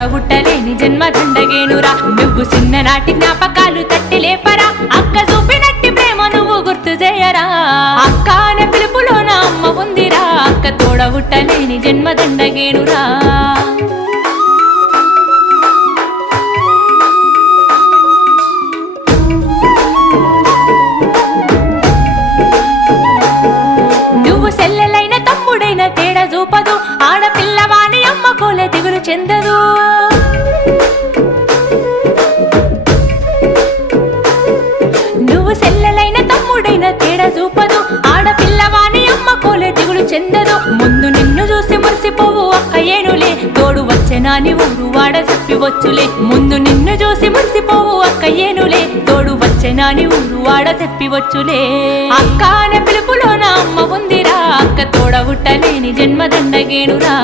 పుట్టలేని జన్మ దండగేనురా నువ్వు చిన్ననాటి జ్ఞాపకాలు తట్టి లేపరా అక్క చూపినట్టి ప్రేమ నువ్వు గుర్తు చేయరా అక్క అనే పిలుపులో నా అమ్మ ఉందిరా అక్క తోడ పుట్టలేని జన్మ దండగేనురా నువ్వు సెల్లెలైన తమ్ముడైన తేడా చూపదు ఆడపిల్లవాని అమ్మ కోలే దిగులు చెందదు నువ్వు సెల్లెలైన తమ్ముడైన తేడా చూపదు ఆడపిల్లవాని అమ్మ కోలే దిగులు చెందదు ముందు నిన్ను చూసి మురిసిపోవు అక్క ఏనులే తోడు వచ్చెనాని ఊరు వాడ చెప్పివచ్చులే ముందు నిన్ను చూసి మురిసిపోవు అక్క ఏనులే తోడు వచ్చెనాని ఊరు వాడ చెప్పివచ్చులే అక్క అనే పిలుపులో నా అమ్మ ఉందిరా అక్క తోడ పుట్టలేని జన్మ దండగేనురా